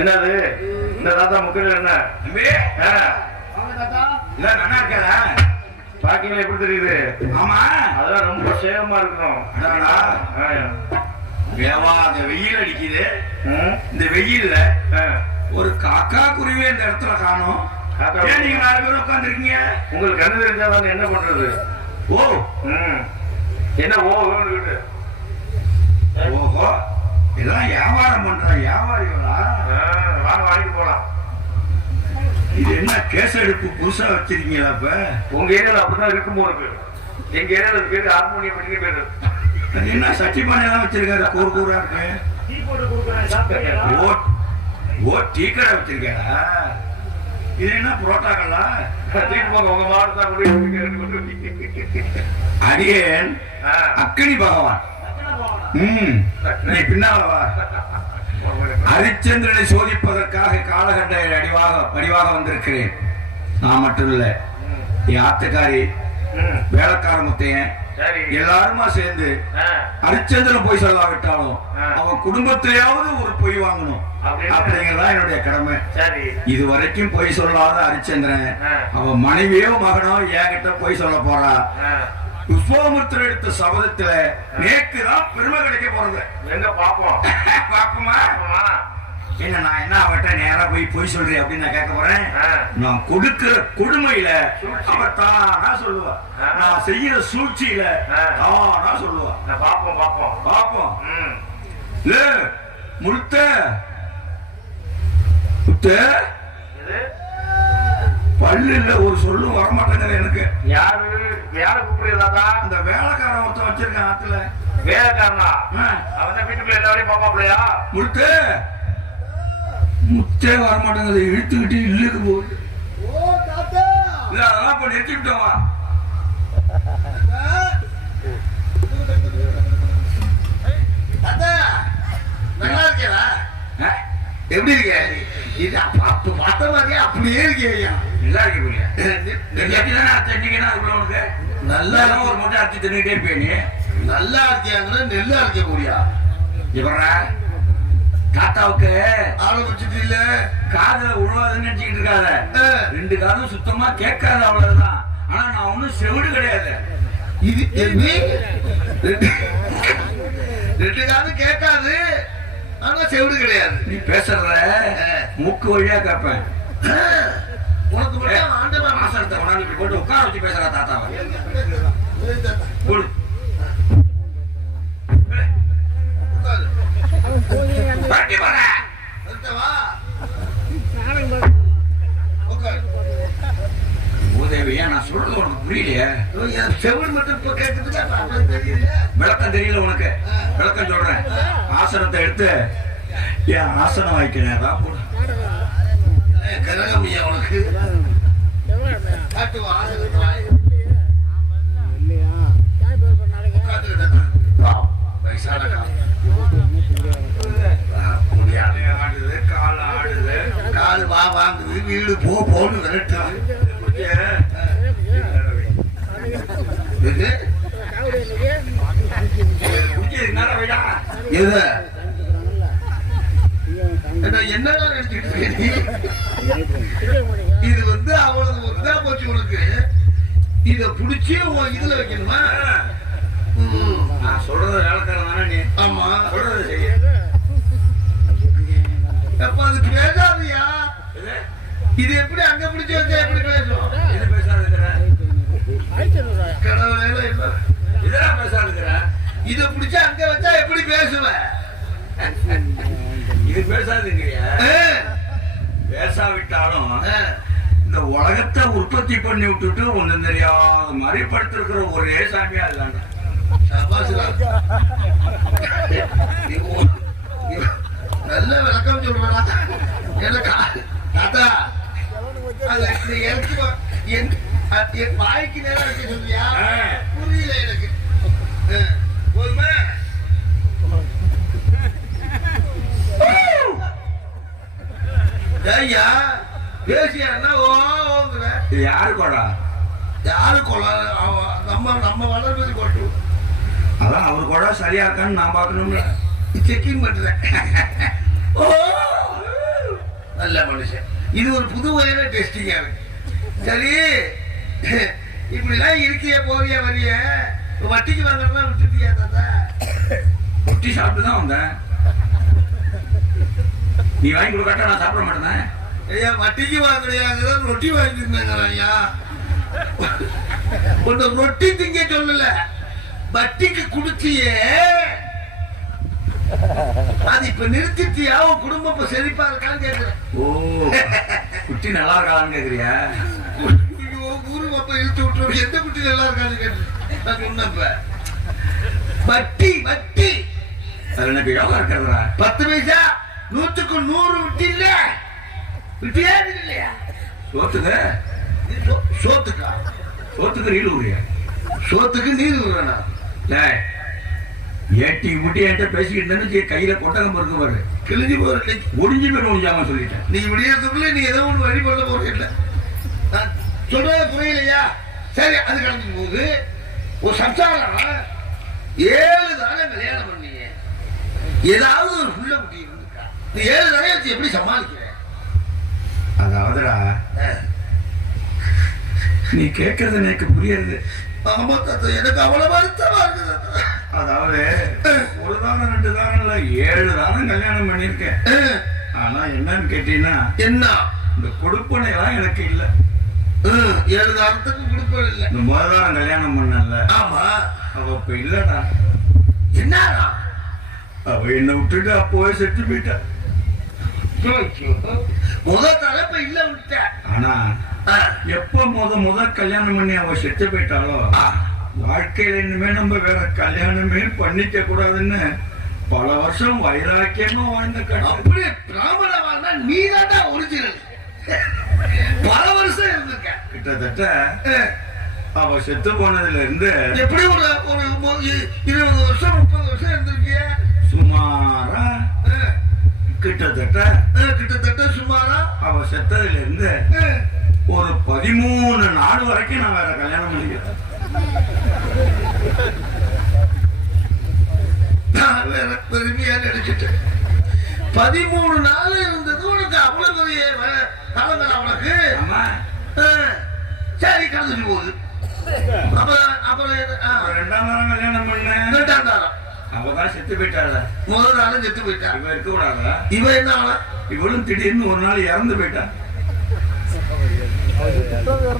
என்னது இந்த தாத்தா முக்கியம் என்ன நல்லா இருக்கா பாக்கிங்களா எப்படி தெரியுது? ஆமா அதெல்லாம் ரொம்ப சேகமா இருக்கணும். வெயில் அடிக்குது. இந்த வெயில்ல ஒரு காக்கா குருவி இந்த இடத்துல காணும். நீங்க 4 பேரும் உட்கார்ந்து இருக்கீங்க. உங்களுக்கு கண்ணு தெரிஞ்சாதான் என்ன பண்றது? ஓ என்ன ஓஹோ இதெல்லாம் வியாபாரம் பண்ற வியாபாரிகளா? வாங்க வாங்கிட்டு போலாம். இது என்ன கேஸ் எடுப்பு புதுசா வச்சிருக்கீங்களா? இப்ப உங்க ஏரியால அப்படிதான் இருக்கும் போது எங்க ஏரியால பேரு ஹார்மோனியம் பண்ணி பேரு என்ன சட்டி பானையெல்லாம் வச்சிருக்காரு கூறு கூறா இருக்கு. ஓ டீ கடை வச்சிருக்கா? இது என்ன புரோட்டாக்கல்லா? உங்க மாவட்டத்தான் அடியேன் அக்கினி பகவான். நீ பின்னாலவா ஹரிச்சந்திரனை சோதிப்பதற்காக காலகண்ட அடிவாக வந்திருக்கிறேன். நான் மட்டும் இல்ல, என் ஆத்துக்காரி வேலைக்கார முத்தையன் எல்லாருமா சேர்ந்து ஹரிச்சந்திரன் பொய் சொல்லாவிட்டாலும் அவன் குடும்பத்திலேயாவது ஒரு பொய் வாங்கணும் அப்படிங்கிறதா என்னுடைய கடமை. இது வரைக்கும் பொய் சொல்லாத ஹரிச்சந்திரன் அவன் மனைவியோ மகனோ என்கிட்ட பொய் சொல்ல போறா. விஸ்வாமித்திரர் எடுத்த சபதத்துல நேக்குதான் பெருமை கிடைக்க போறது. எங்க பாப்போம் பாப்போமா? என்ன நான் என்ன அவட்ட நேரா போய் சொல்றேன் அப்படின்னு நான் கேட்க போறேன். நான் கொடுக்கிற கொடுமையில அவ தானா சொல்லுவா, நான் செய்யற சூழ்ச்சியில தானா சொல்லுவா. பாப்போம் பாப்போம் பாப்போம். முழுத்த பல்லு இல்ல ஒரு சொல்லு வரமாட்டேங்கிற எனக்கு. யாரு வேலை கூப்பிடுறதா? அந்த வேலைக்காரன் ஒருத்தன் வச்சிருக்கேன் ஆத்துல. வேலைக்காரனா? அவன் வீட்டுக்குள்ள எல்லாரையும் பாப்பாப்லையா? முத்தே வரமாட்டேங்குது, இழுத்துக்கிட்டு இல்லுக்கு போகுது. அதெல்லாம் இப்ப நிறுத்திவிட்டோமா? நல்லா இருக்கேடா. எப்படி இருக்க? இது அப்ப பார்த்த மாதிரியே அப்படியே இருக்கே. நல்லா இருக்கு. நல்லா ஒரு மூட்டை அரைச்சி தின்னுட்டே இருப்பேன். நல்லா இருக்கியாங்கன்னா நெல்லா இருக்க கூடியா? இவரா தாத்தாவுக்கு ஆரம்பிச்சுட்டு இல்ல காதுல உழுவாதுன்னு நினைச்சுக்கிட்டு இருக்காத. 2 காதும் சுத்தமா கேட்காது, அவ்வளவுதான். ஆனா நான் ஒண்ணும் செவிடு கிடையாது. இது 2 காதும் கேட்காது, ஆனா செவிடு கிடையாது. நீ பேசுற மூக்கு வழியா கேட்பேன். உனக்கு மட்டும் ஆண்டவன் மாசத்தை கொண்டாந்து போட்டு உட்கார வச்சு பேசுறா தாத்தாவை. உதவியா நான் சொல்றது உனக்கு புரியலையே? செவிடு மட்டும் இப்ப கேட்குது, விளக்கம் தெரியல உனக்கு. விளக்கம் சொல்றேன். ஆசனத்தை எடுத்து ஏன் ஆசனம் வாய்க்கிறேன் கரகமையா உனக்கு கால் ஆடுது, கால் வா வாங்குது, வீடு போன்னு விரட்டு. என்ன இது வந்து அவ்வளவு இதா போச்சு உனக்கு. இத புடிச்சு இதுல வைக்கணுமா? நான் சொல்றது வேலைக்காரன் தானே நீ? ஆமா சொல்றது செய்ய. அப்ப அது பேசாதியா? இது எப்படி அங்க பிடிச்சு வச்சா எப்படி பேசும்? இது பேசாதுக்கிற கடவுளே இல்ல, இதெல்லாம் பேசாதுக்கிற. இத பிடிச்சு அங்க வச்சா எப்படி பேசுவேன்? இது பேசாதுங்கிறியா? பேசாவிட்டாலும் இந்த உலகத்தை உற்பத்தி பண்ணி விட்டுட்டு ஒண்ணும் தெரியாத மாதிரி படுத்திருக்கிற ஒரே சாமியா இல்லாண்டா. நல்ல விளக்கம் சொல்றா. தாத்தா வாய்க்கு நேரம் வைக்க சொல்றியா? புரியல எனக்கு. போதுமா? ஐயா பேசியா? யாரு கோடா? யாரு கொள்ள நம்ம வளர்ப்பது கொட்டு. அதான் அவர் கூட சரியா இருக்கான்னு நான் பார்க்கணும்ல. செக்கிங் பண்றேன். ஓ நல்ல மனுஷன். இது ஒரு புது வகையில டெஸ்டிங்கா இருக்கு. சரி இப்படிலாம் இருக்கிய போறிய வரிய வட்டிக்கு வாங்கறதா விட்டுட்டியா தாத்தா? ரொட்டி சாப்பிட்டு தான் வந்தேன். நீ வாங்கி கொடுக்காட்டா நான் சாப்பிட மாட்டேன். ஐயா வட்டிக்கு வாங்குறியாங்க ரொட்டி வாங்கிருந்தாங்க ஐயா. ஒன்னு ரொட்டி திங்க சொல்லல, வட்டிக்கு குடுத்தியே அது இப்ப நிறுத்திட்டியா? உன் குடும்பம் இப்ப செழிப்பா இருக்கான்னு கேக்குறேன். ஓ குட்டி நல்லா இருக்கான்னு கேக்குறியா? ஊரு அப்ப இழுத்து விட்டுருவோம். எந்த குட்டி நல்லா இருக்கான்னு கேட்டு சொன்னப்ப வட்டி வட்டி அது எனக்கு எவ்வளவு இருக்கிறதா? 10 பைசா 100க்கு 100 விட்டு இல்ல விட்டியா இல்லையா? சோத்துக்கு சோத்துக்கா? சோத்துக்கு நீர் ஊறியா? சோத்துக்கு நீர் ஊறனா? ஏட்டி முட்டி என்கிட்ட பேசிக்கிட்டு இருந்தேன்னு கையில கொட்டகம் பொறுக்க பாரு, கிழிஞ்சு போற ஒடிஞ்சு போய் முடிஞ்சாம சொல்லிட்டேன். நீ விடியறதுக்குள்ள நீ ஏதோ ஒண்ணு வழி பண்ண போறீங்க. சொல்றது புரியலையா? சரி அது கலந்து போகுது. ஒரு சம்சாரம் 7 தானே கல்யாணம் பண்ணீங்க, ஏதாவது ஒரு புள்ள குட்டி இருந்துக்கா? நீ 7 தானே வச்சு எப்படி சமாளிக்கிற? அதாவதுடா நீ கேட்கறது எனக்கு புரியுது. ஆமா தாத்தா, எனக்கு அவ்வளவு வருத்தமா இருக்குது. அதாவது ஒரு தானம் 2 தானம் இல்ல 7 தானம் கல்யாணம் பண்ணிருக்கேன். ஆனா என்னன்னு கேட்டீங்கன்னா என்ன இந்த கொடுப்பனை எல்லாம் எனக்கு இல்ல. 7 தானத்துக்கு கொடுப்பனை இல்ல. இந்த முதல் கல்யாணம் பண்ணல. ஆமா அவ இப்ப இல்லடா. என்னடா? அவ என்ன விட்டுட்டு அப்போவே செத்து போயிட்டா. முதல் தலைப்ப இல்ல விட்ட. ஆனா எப்ப முத கல்யாணம் பண்ணி அவ செத்து போயிட்டாலோ வாழ்க்கையில இனிமே நம்ம வேற கல்யாணமே பண்ணிக்க கூடாதுன்னு பல வருஷம் வைராக்கியமா வாழ்ந்த அப்படி பிராமண வாழ்ந்தா நீதாண்டா ஒரிஜினல். பல வருஷம் இருந்திருக்க. கிட்டத்தட்ட அவ செத்து போனதுல இருந்து எப்படி ஒரு 20 வருஷம் 30 வருஷம் இருந்திருக்கிய? சுமாரா கிட்டத்தட்ட சுமாரா அவ செத்ததுல இருந்து ஒரு 13 நாள் வரைக்கும் நான் வேற கல்யாணம் பண்ணிக்கிறேன். நான் வேற பெருமையா நினைச்சிட்டேன். 13 நாள் இருந்தது உனக்கு அவ்வளவு பெரிய காலங்கள் அவனுக்கு. ஆமா சரி கலந்துட்டு போகுது. அப்புறம் 2ஆம் தாரம் கல்யாணம் பண்ணேன். 2ஆம் தாரம் அவதான் செத்து போயிட்டாள். முதல் நாளும் செத்து போயிட்டா. இவ இருக்க கூடாதா? இவ என்ன ஆனா? இவளும் திடீர்னு ஒரு நாள் இறந்து போயிட்டா.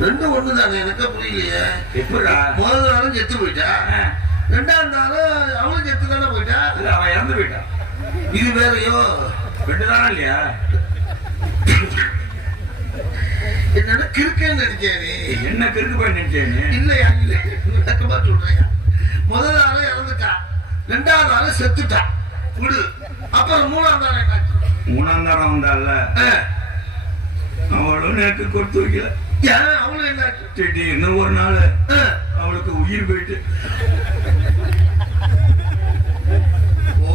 ரெண்டும் ஒண்ணுதானே? எனக்கு புரியலையே. எப்படா? முதல் நாளும் செத்து போயிட்டா, 2ஆம் நாளும் அவளும் செத்து தானே போயிட்டா. அவ இறந்து போயிட்டா. இது வேறையோ? 2 தானே இல்லையா? என்னோட கிறுக்கன்னு நினைச்சேன். என்ன கிறுக்கு போய் நினைச்சேன்னு? இல்லையா? இல்ல விளக்கமா சொல்றேன். முதல் நாளும் இறந்துட்டா, 2ஆம் நாளும் செத்துட்டா விடு. அப்புறம் 3ஆம் நாள் என்னாச்சு? 3ஆம் தாரம் வந்தால அவளும் நேற்று கொடுத்து வைக்கல. ஏன் அவளும் என்னாச்சு? திடீர்னு ஒரு நாள் அவளுக்கு உயிர் போயிட்டு. ஓ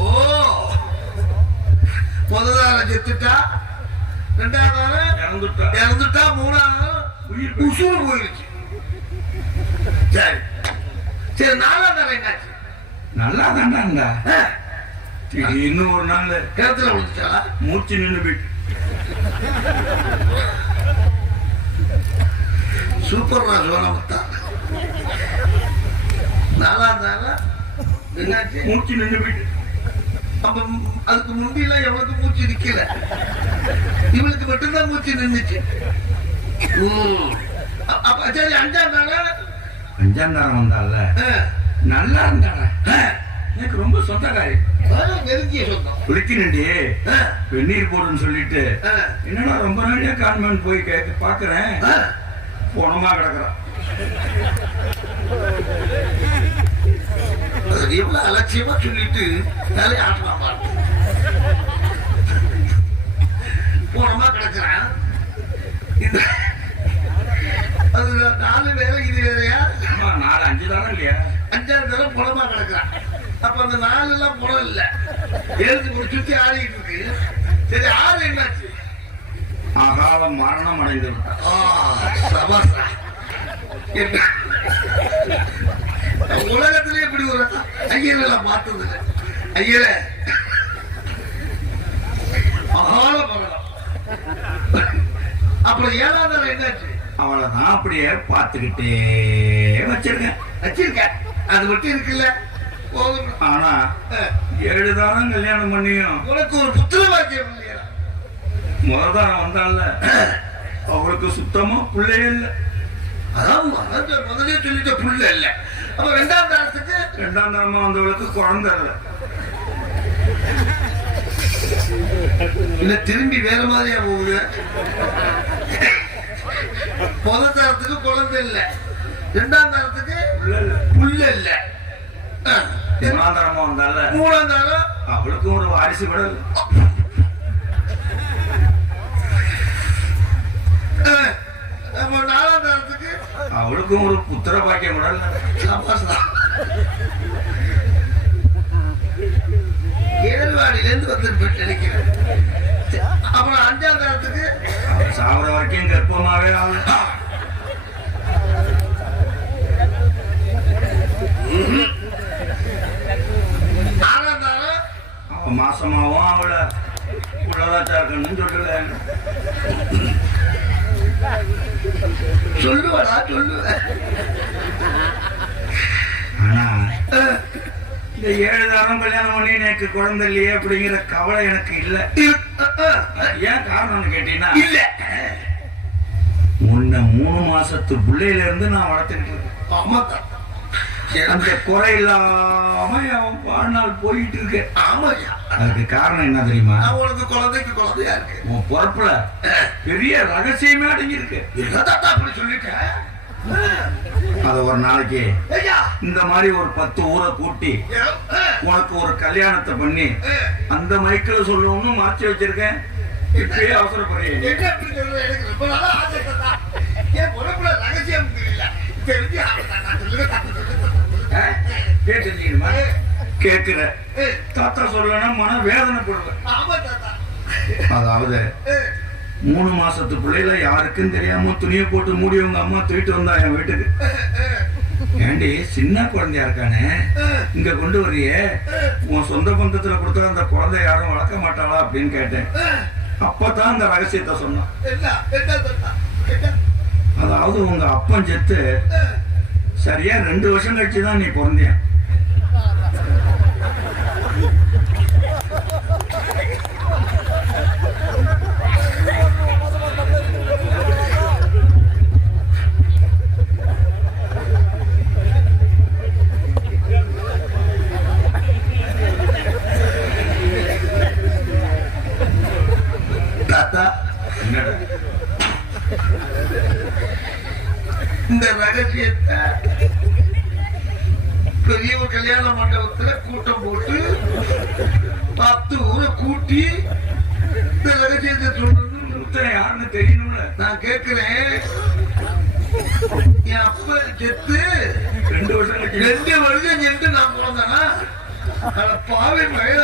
முதல் நாள் செத்துட்டா, 2ஆம் நாள் இறந்துட்டா, 3ஆம் நாள் உயிர் உசுறு போயிருச்சு. சரி சரி 4ஆம் நாள் என்னாச்சு? நல்லா தாண்டாண்டா. திடீர்னு ஒரு நாள் கிணத்துல விழுந்துட்டாளா? மூச்சு நின்று போயிட்டு. சூப்பர் சோழமுத்தா. 4ஆம் நாள் என்னாச்சு? மூச்சு நின்று போயிட்டு. அப்ப அதுக்கு முந்தியெல்லாம் எவனுக்கு மூச்சு நிக்கல, இவளுக்கு மட்டும்தான் மூச்சு நின்றுச்சு. அப்ப சரி 5ஆம் நாள்? 5ஆம் தாரம் வந்தால நல்லா இருந்தாள. எனக்கு ரொம்ப சொந்தக்காரி, நெருங்கிய சொந்தம். குளிக்கணுண்டி வெந்நீர் போடுன்னு சொல்லிட்டு என்னடா ரொம்ப நாளையா கான்வென்ட் போய் பாக்குறேன், போனமா கிடக்குறான். எவ்வளவு அலட்சியமா சொல்லிட்டு வேலையை ஆட்டலாமா? போனமா கிடக்குறான். இந்த அது 4 வேலை, இது வேறையா? 4 5 தாரம் இல்லையா? 5ஆம் தரம் புலமா கிடக்குறான். அப்ப அந்த 4 எல்லாம் புலம் இல்ல, எழுதி ஒரு சுத்தி ஆடிட்டு இருக்கு. சரி 6 என்னாச்சு? அகால மரணம் அடைந்து விட்டான். உலகத்திலே இப்படி ஒரு ஐயரை பார்த்தது ஐயர அகால மரணம். அப்புறம் 7ஆம் தரம் என்னாச்சு? அவ்வளவுதான், அப்படியே பார்த்துக்கிட்டே வச்சிருக்க அது மட்டும் இருக்குல்ல போதும். ஆனா 7 தாரம் கல்யாணம் பண்ணியும் உனக்கு ஒரு புத்திர வாக்கியம் இல்லையா? முதல்தாரம் வந்தால அவளுக்கு சுத்தமா பிள்ளையே இல்லை. அதான் முதலே சொல்லிட்ட புள்ள இல்ல. அப்ப 2ஆம் தரத்துக்கு 2ஆம் தரமா வந்தவளுக்கு குழந்தை இல்லை. இல்ல திரும்பி வேற மாதிரியா போகுது. முதல் தரத்துக்கு குழந்தை இல்ல, 2ஆம் தரத்துக்கு புள்ள இல்ல, 3ஆம் தரமா வந்தால 3ஆம் தரம் அவளுக்கும் ஒரு வாரிசு கூட இல்லை. 4ஆம் தரத்துக்கு அவளுக்கும் ஒரு புத்திர பாக்கியம் கூட இல்லை. ஏழ்வாடியில இருந்து வந்து நினைக்கிறேன். அப்புறம் 5ஆம் தரத்துக்கு சாவர வரைக்கும் கர்ப்பமாவே ஆகும். 6ஆம் தரம் அவ மாசமாவும் அவளை உள்ளதாச்சா இருக்கணும்னு சொல்லல. சொல்லுவடா சொல்லுவ. ஆனா இந்த 7 தாரம் கல்யாணம் பண்ணி எனக்கு குழந்தை இல்லையே அப்படிங்கிற கவலை எனக்கு இல்ல. ஏன் காரணம்னு கேட்டீங்கன்னா, இல்ல முன்ன 3 மாசத்து பிள்ளையில இருந்து நான் வளர்த்துக்கிட்டு இருக்கேன். ஆமாக்கா, அந்த குறை இல்லாம அவன் வாழ்நாள் போயிட்டு இருக்கு. ஆமாயா. அதுக்கு காரணம் என்ன தெரியுமா? உனக்கு குழந்தைக்கு குழந்தையா இருக்கு. உன் பொறுப்புல பெரிய ரகசியமே அடங்கி இருக்கு. என்னதான் அப்படி சொல்லிட்ட? அத ஒரு நாளைக்கு இந்த மாதிரி ஒரு 10 ஊரை கூட்டி உனக்கு ஒரு கல்யாணத்தை பண்ணி அந்த மைக்கில் சொல்லணும்னு மாற்றி வச்சிருக்கேன். இப்பயே அவசரப்படுறீங்க. எனக்கு ரொம்ப நாளா ஆசை. என் பொறுப்புல ரகசியம் தெரிஞ்சு கேட்டுமா கேட்கிற தாத்தா சொல்லணும் மன வேதனைப்படுவேன். அதாவது 3 மாசத்து பிள்ளைல யாருக்கும் தெரியாம துணியை போட்டு மூடி உங்க அம்மா தூக்கிட்டு வந்தா என் வீட்டுக்கு. ஏண்டி சின்ன குழந்தையா இருக்கானே இங்க கொண்டு வரையே, உன் சொந்த பந்தத்துல கொடுத்தா அந்த குழந்தை யாரும் வளர்க்க மாட்டாளா அப்படின்னு கேட்டேன். அப்பதான் அந்த ரகசியத்தை சொன்னான். அதாவது உங்க அப்பன் செத்து சரியா 2 வருஷம் கழிச்சுதான் நீ பிறந்திய. இந்த ரகசியத்தை பெரிய ஒரு கல்யாண மண்டபத்துல கூட்டம் போட்டு 10 ஊரை கூட்டி இந்த ரகசியத்தை சொல்லணும். யாருன்னு தெரியணும்ல. நான் கேட்கிறேன், என் அப்பா செத்து 2 வருஷம் சென்று நான் பிறந்தேனா? பாவின் வயல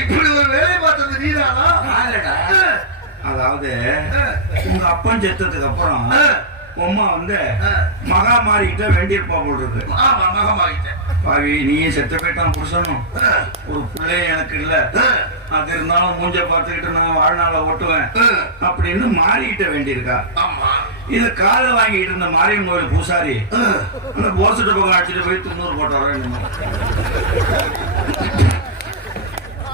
இப்படி ஒரு வேலை பார்த்தது நீதானா? அதாவது உங்க அப்பன் செத்ததுக்கு அப்புறம் உமா வந்து மகா மாறிக்கிட்ட வேண்டியிருப்பா போடுறது. மகா மாறிட்டேன். பாவி நீயே செத்த போயிட்டான் புருஷனும், ஒரு பிள்ளைய எனக்கு இல்ல, அது இருந்தாலும் மூஞ்ச பார்த்துக்கிட்டு நான் வாழ்நாள ஓட்டுவேன் அப்படின்னு மாறிக்கிட்ட வேண்டியிருக்கா. இது காலை வாங்கிட்டு இருந்த மாரியம்மன் கோயில் பூசாரி அந்த போர்சிட்ட பக்கம் அடிச்சுட்டு போய் 90 போட்டாரோ.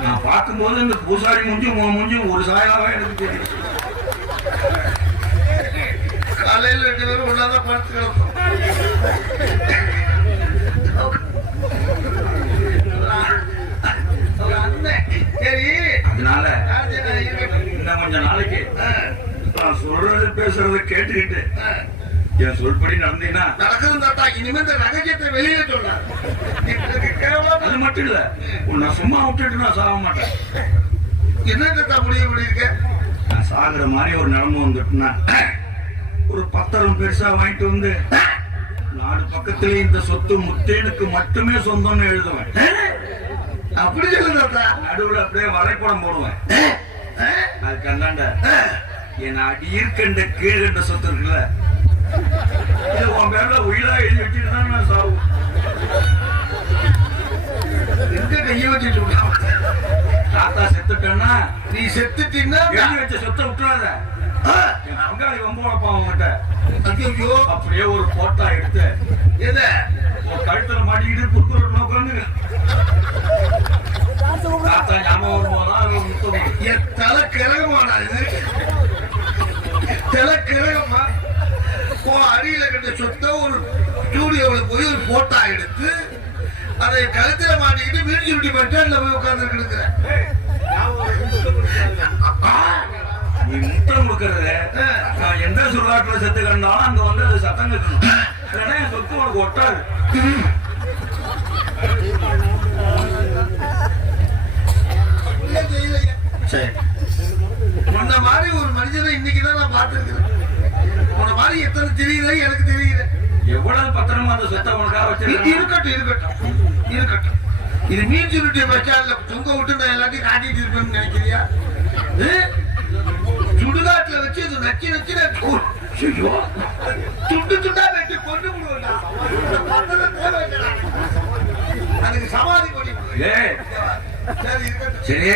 நான் பார்க்கும்போது இந்த பூசாரி மூஞ்சும் ஒரு சாயலாவே எனக்கு தெரியும். காலையில் 2 பேரும் ஒன்னாதான் படுத்து கிடப்போம். சரி, அதனால இன்னும் கொஞ்ச நாளைக்கு நான் சொல்றது பேசுறத கேட்டுக்கிட்டு என் சொல்படி நடந்தீங்கன்னா நடக்குது தாத்தா. இனிமே இந்த ரகசியத்தை வெளியில சொன்ன அது மட்டும் இல்ல, உன்னை சும்மா விட்டுட்டு நான் சாக மாட்டேன். என்ன தாத்தா முடிவு பண்ணிருக்க? நான் சாகுற மாதிரி ஒரு நிலைமை வந்துட்டுனா ஒரு பத்திரம் பெருசா வாங்கிட்டு வந்து 4 பக்கத்துல இந்த சொத்து முத்தேனுக்கு மட்டுமே சொந்தம்னு எழுதுவேன். அப்படி சொல்லு தாத்தா. நடுவுல அப்படியே வரைபடம் போடுவேன். அது கண்டாண்ட என் அடியிருக்கண்ட கீழ்கண்ட சொத்து இருக்குல்ல உன் பேர்ல உயிரா எழுதி வச்சுட்டு தான் நான் சாவு. எங்க கைய வச்சுட்டு தாத்தா செத்துட்டேன்னா நீ செத்துட்டீங்கன்னா எழுதி வச்ச சொத்தை விட்டுறாத. என் பங்காளி ரொம்ப வளர்ப்பான் அவங்ககிட்ட. ஐயோ அப்படியே ஒரு போட்டா எடுத்து எத கழுத்துல மாட்டிக்கிட்டு குறுக்குற உட்காந்து தாத்தா ஞாபகம் வரும்போதா அது ஒரு முத்தம். என் தலை கிரகமானா இது தலை கிரகமா அடியில கட்ட சொத்த ஒரு ஸ்டூடியோவில் போய் ஒரு போட்டோ எடுத்து அதை கழுத்துல மாட்டிக்கிட்டு வீழ்ச்சி விட்டு பட்டால போய் உட்கார்ந்து கிடக்குறேன். நீ முத்தம் கொடுக்கறது நான் எந்த சுடுகாட்டுல செத்து கண்டாலும் அங்க வந்து அது சத்தம் கேட்கணும். இல்லைன்னா என் சொத்து உனக்கு ஒட்டாது. சரி உன்ன மாதிரி ஒரு மனிதனை இன்னைக்குதான் நான் பார்த்திருக்கிறேன். உன்ன மாதிரி எத்தனை தெரியுது எனக்கு தெரியல. எவ்வளவு பத்திரமா அந்த சொத்தை உனக்காக வச்சிருக்கேன். இருக்கட்டும் இருக்கட்டும் இருக்கட்டும். இது மீன் சுருட்டிய பச்சால தொங்க விட்டு நான் எல்லாத்தையும் காட்டிட்டு இருப்பேன்னு நினைக்கிறியா? சுடுகாட்டுல வச்சு இது நச்சு நச்சு துண்டு துண்டா வெட்டி கொண்டு விடுவேன். அதுக்கு சமாதி பண்ணி சரி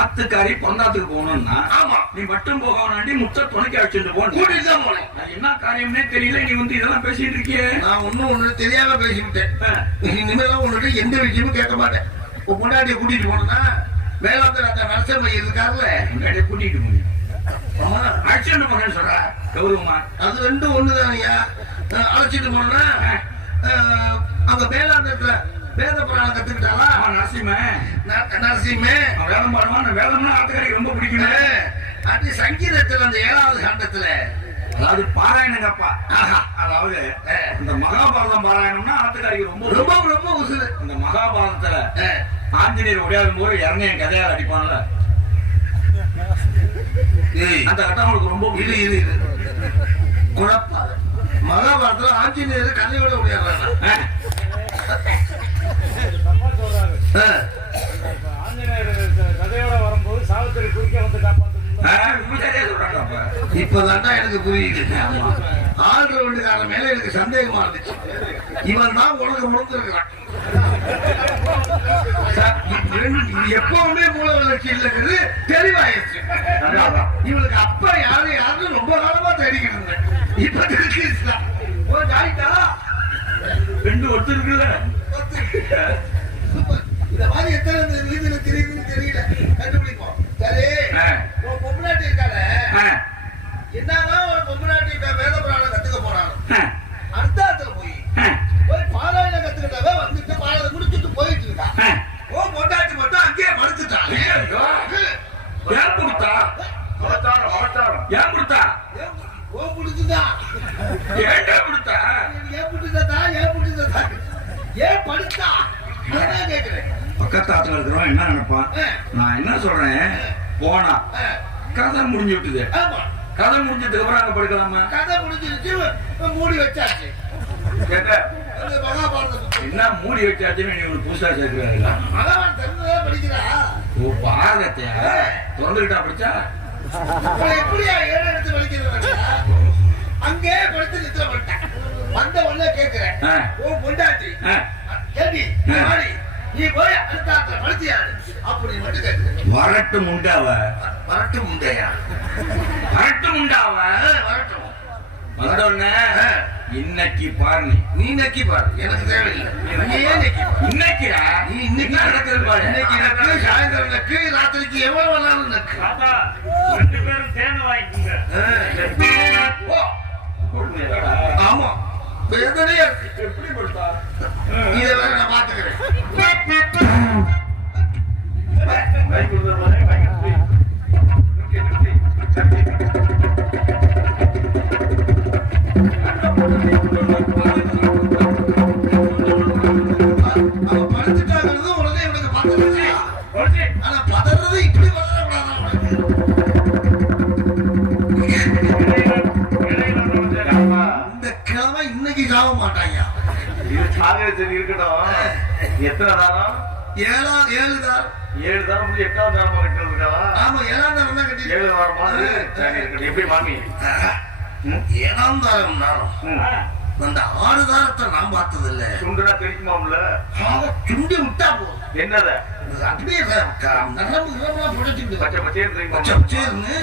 ஆத்துக்காரி பொந்தாத்துக்கு போகணும்னா ஆமா நீ மட்டும் போக வேணாண்டி முத்த துணைக்க வச்சுட்டு போன கூட்டிட்டு தான் போனேன். என்ன காரியம்னே தெரியல. நீ வந்து இதெல்லாம் பேசிட்டு இருக்கியே. நான் ஒண்ணு தெரியாம பேசிவிட்டேன். இனிமேலாம் உன்னுடைய எந்த விஷயமும் கேட்க மாட்டேன். உன் பொண்டாட்டியை கூட்டிட்டு போனா வேளாந்தர் அந்த நரசம்மை இருக்காருல்ல முன்னாடியே கூட்டிட்டு போனேன். அழைச்சிட்டு போனேன்னு சொல்ற கௌரவமா. அது ரெண்டும் ஒண்ணுதான் ஐயா. அழைச்சிட்டு போனா அங்க வேளாந்தத்துல வேத புராணம் கத்துக்கிட்டாளா நரசிம்மே வேதம் பாடுவான். வேதம்னா ஆத்துக்காரிக்கு ரொம்ப பிடிக்குமே. அது சங்கீதத்துல அந்த 7வது காண்டத்துல அதாவது பாராயணங்கப்பா. அதாவது இந்த மகாபாரதம் பாராயணம்னா ஆத்துக்காரிக்கு ரொம்ப ரொம்ப ரொம்ப உசுறு. இந்த மகாபாரதத்துல ஆஞ்சநேயர் உடையாடும் போது இறங்கைய கதையால் அடிப்பான்ல அந்த கட்டம் அவங்களுக்கு ரொம்ப இது இது இது குழப்பாத. மகாபாரதத்துல ஆஞ்சநேயர் கதையோட உடையாடுறாங்க. கதையோட வரும்போது சாவித்திரி குறுக்க வந்து காப்பாற்ற இப்பதான்டா எனக்கு புரியுது. ஆள் ரவுண்டுக்கான மேல எனக்கு சந்தேகமா இருந்துச்சு. இவன் தான் உனக்கு முடிஞ்சிருக்கிறான். எப்பவுமே மூல வளர்ச்சி இல்லைங்கிறது தெளிவாயிருச்சு. இவனுக்கு அப்பா யாருன்னு ரொம்ப காலமா தேடிக்கிட்டு இருந்தேன். இப்ப தெரிஞ்சிருச்சா ரெண்டு ஒத்து இருக்குல்ல. இந்த மாதிரி எத்தனை வீதியில தெரியுதுன்னு தெரியல. கண்டுபிடிப்போம். சரி பொம்னாட்டி இருக்கால என்னதான் ஒரு பொம்னாட்டி வேத புராணம் கத்துக்க போறாங்க. அர்த்தாத்துல போய் பாராயணம் கத்துக்கிட்டாவே வந்துட்டு பாடலை முடிச்சுட்டு போயிட்டு இருக்கா. ஓ பொண்டாட்டி மட்டும் அங்கேயே படுத்துட்டான். ஏன் கொடுத்தா ஏன் கொடுத்தா ஓ முடிச்சுதான் ஏன்டா கொடுத்தா ஏன் புடிச்சதா ஏன் புடிச்சதா ஏன் படுத்தா கேட்கிறேன். பக்கத்தாத்துல இருக்கிறவன் என்ன நினைப்பான்? நான் என்ன சொல்றேன் போனா கதை முடிஞ்சு விட்டுது. கதை முடிஞ்சதுக்கு அப்புறம் அங்க படுக்கலாமா? கதை முடிஞ்சிருச்சு மூடி வச்சாச்சு. என்ன மூடி வச்சாச்சுன்னு நீ ஒரு புதுசா சேர்க்கிறாருல. மகவான் தெரிஞ்சதான் படிக்கிறா. ஓ பாரதத்தை திறந்துகிட்டா படிச்சா எப்படியா 7 எடுத்து படிக்கிறது? அங்கே படுத்து நித்திர பண்ணிட்டேன். வந்த உடனே கேட்கிறேன் ஓ பொண்டாட்டி கேள்வி நீ போய் அடுத்த படுத்தியாரு அப்படி மட்டும் கேட்கிறேன். வரட்டு முண்டாவ வரட்டு முண்டையா வரட்டு முண்டாவ வரட்டும் வந்தோடனே இன்னைக்கு பாரு. நீ நக்கி பாரு. எனக்கு தேவையில்லை. இன்னைக்குடா நீ இன்னைக்கு நடக்கிறது பாரு. இன்னைக்கு நக்கு சாயந்தரம் நக்கு ராத்திரிக்கு எவ்வளவு வேணாலும் நக்கு. ரெண்டு பேரும் தேனை வாங்கிக்கோங்க. ஆமா எதனையா எப்படி கொடுத்தா இதை வேற நான் பாத்துக்கிறேன். படுத்துட்டாங்கிறது உடனே இவனுக்கு பதறது. ஆனா பதறது இப்படி பதறக்கூடாது. இந்த கிழமை இன்னைக்கு சாக மாட்டாங்க. இருக்கட்டும். எத்தனை தாரம்? 7 தாரம். 7 தாரம் முடிஞ்சு 8வது தாரமா கட்டுறதுக்காவா? ஆமா 7ஆம் தாரம் தான் கட்டி 7 வாரமா? சரி இருக்கட்டும். எப்படி மாமி ஏனாந்தாரம் நானும் அந்த 6 தாரத்தை நான் பார்த்தது இல்ல. சுண்டுனா தெரிக்குமாம்ல, சுண்டி விட்டா போதும். என்னத அப்படியே நரம்பு புடைச்சிட்டு பச்சை பச்சை பச்சைன்னு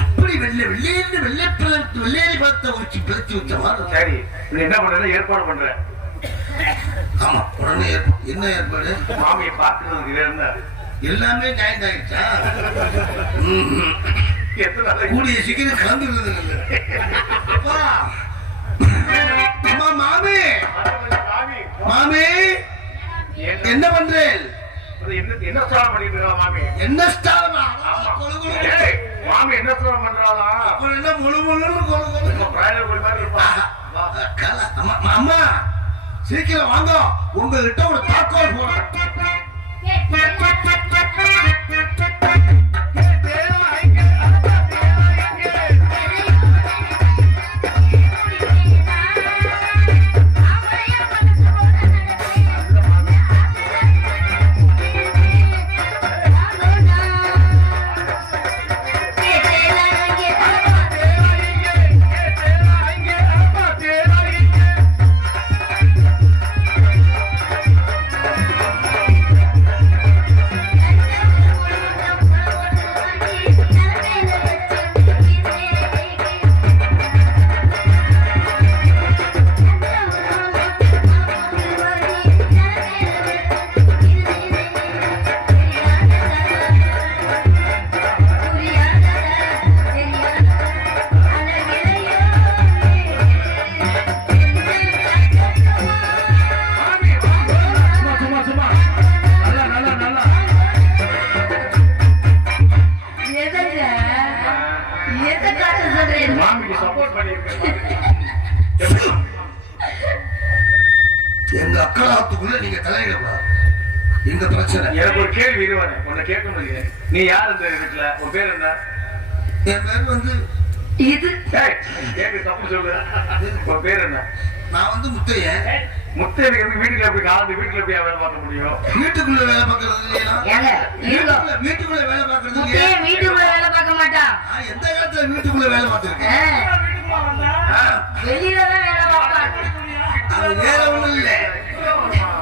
அப்படி வெள்ளையேறி பார்த்த வச்சு பிரிச்சு வச்ச மாதிரி. சரி, நீ என்ன பண்ற? ஏற்பாடு பண்ற? ஆமா, உடனே என்ன ஏற்பாடு? மாமியை பார்க்கறதுக்கு இருந்தா எல்லாமே ஜாயின் ஆயிடுச்சா? கூடிய சீக்கிரம் கிளம்பிடுறது இல்லை. அம்மா மாமி, மாமி என்ன பண்றேன்? என்ன ஸ்டால் பண்ணிட்டு இருக்கா மாமி? என்ன ஸ்டால்? மாமி என்ன ஸ்டால் பண்றாளா? அப்புறம் என்ன முழு முழுன்னு கொழுகுது பிராயர் கோழி மாதிரி இருப்பா. அம்மா சீக்கிரம் வாங்க, உங்ககிட்ட ஒரு தாக்கோல் போடுறேன். எங்க அக்கலாத்துக்குள்ள நீங்க தலையிடக்கூடாது. எங்க பிரச்சனை. எனக்கு ஒரு கேள்வி இருவானே, உன்னை கேட்கணும். நீ யார் இந்த வீட்டுல? உன் பேர் என்ன? என் பேர் வந்து இது. கேட்க தப்பு சொல்லு. உன் பேர் என்ன? நான் வந்து முத்தையன். முத்தையன் வீட்டுல எப்படி காலத்து வீட்டுல எப்படி வேலை பார்க்க முடியும்? வீட்டுக்குள்ள வேலை பார்க்கறது இல்லையா? வீட்டுக்குள்ள வேலை பார்க்கறது இல்லையா? வீட்டுக்குள்ள வேலை பார்க்க மாட்டான். எந்த காலத்துல வீட்டுக்குள்ள வேலை பார்த்திருக்கேன்? வெளியிலதான் வேலை பார்ப்பான். அது வேற ஒண்ணும் இல்ல.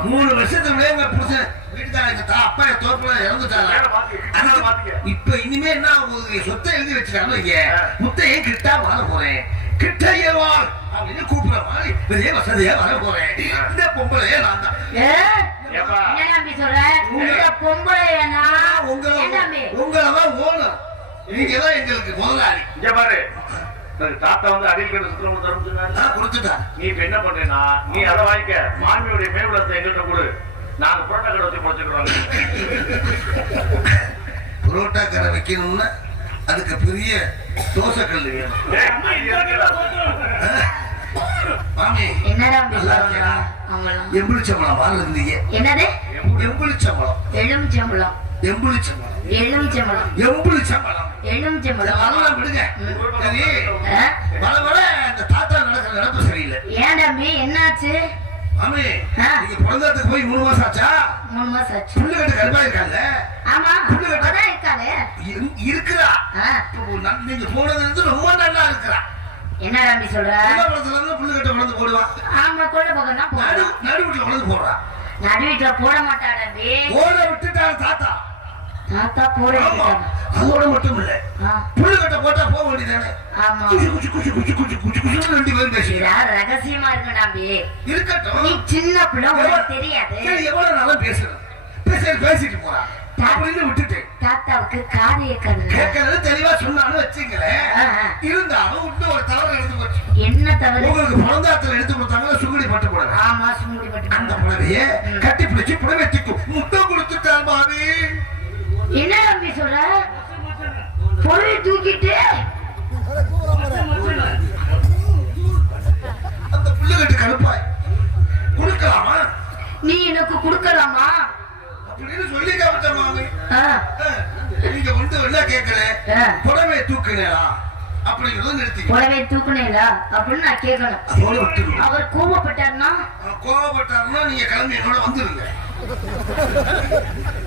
3 வருஷத்துக்கு எங்க புருஷன் வீட்டுக்காரங்க அப்பா தோப்புல இறந்துட்டாங்க. இப்ப இனிமே என்ன சொத்தை எழுதி வச்சுட்டாங்க. முத்தையன் கிட்டா வாழ போறேன், கிட்டையே வாழ் அப்படின்னு கூப்பிடுற மாதிரி பெரிய வசதியா வர போறேன். இந்த பொம்பளையே நான் தான். உங்களதான் ஓனர், நீங்க தான் எங்களுக்கு முதலாளி. இங்க பாரு, தாத்தா வந்து அடிக்கிறது சுத்தம் தரும் கொடுத்துட்டா. நீ இப்ப என்ன பண்றேன்னா, நீ அதை வாங்கிக்க, மாமியோடைய மேவுலத்தை எங்கள்கிட்ட கொடு, நாங்க புரோட்டா கடை வச்சு முடிச்சுக்கிறோம். புரோட்டா கடை வைக்கணும்னா அதுக்கு பெரிய தோசை கல் வேணும். மாமி எம்புளிச்சம்பளம் வாழ இருந்தீங்க. என்னது? எம்புளிச்சம்பளம். எலுமிச்சம்பளம். எம்புளிச்சம்பளம். எலுமிச்சம்பளம். எம்புளிச்சம்பளம். எலுமிச்சம்பளம். அதெல்லாம் விடுங்க. சரி, வர வர இந்த தாத்தா நடக்கிற நடப்பு சரியில்லை. ஏன் தம்பி, என்னாச்சு? மாமி, நீங்க பிறந்ததுக்கு போய் 3 மாசம் ஆச்சா? 3 மாசம் ஆச்சு. புள்ளுகட்டு கருப்பா இருக்காங்க. ஆமா, புள்ளுகட்டு இருக்காளே. இருக்கிறா. நீங்க போனதுல இருந்து ரொம்ப நல்லா இருக்கிறா. என்ன தம்பி சொல்ற? புள்ளுகட்ட கொண்டு போடுவான். ஆமா, கொள்ள பக்கம் தான் போடுவான். நடு வீட்டுல கொண்டு போடுறா. நடு வீட்டுல போட மாட்டா தம்பி. போட விட்டுட்டாங்க தாத்தா. தாத்தா போட விட்டுட்டாங்க. அதோட மட்டும் இல்ல, புள்ளுகட்ட போட்டா போக வேண்டியதானே. ஆமா, குச்சி குச்சி குச்சி குச்சி குச்சி குச்சி 2 பேரும் பேசுறாங்க. ரகசியமா இருக்கு தம்பி. இருக்கட்டும், நீ சின்ன பிள்ளை, உனக்கு தெரியாது. எவ்வளவு நாளா பேசுறேன், பேசிட்டு போறா அப்படின்னு விட்டுட்டேன். தாத்தாவுக்கு காது கேட்கறது தெளிவா சொன்னாலும் வச்சுங்களேன். இருந்தாலும் இன்னும் ஒரு தவறு நடந்து போச்சு. என்ன தவறு? உங்களுக்கு பிறந்தாத்துல எடுத்து கொடுத்தாங்க சுங்குடி பட்டு போட. ஆமா, சுங்குடி பட்டு. அந்த புடவைய கட்டி பிடிச்சி புடவை வச்சுக்கும் முத்தம் கொடுத்துட்டான் பாவி. என்ன தம்பி சொல்ற? பொருளை தூக்கிட்டு அந்த புள்ளுகட்டு கருப்பாய் கொடுக்கலாமா? நீ எனக்கு கொடுக்கலாமா அப்படின்னு சொல்லி காமிச்சாங்க. நீங்க வந்து என்ன கேட்கல, புடவை தூக்குனேடா அப்படிங்கறத நிறுத்தி. புடவை தூக்குனேடா அப்படின்னு நான் கேட்கணும். அவர் கோபப்பட்டாருன்னா நீங்க கிளம்பி என்னோட வந்துருங்க.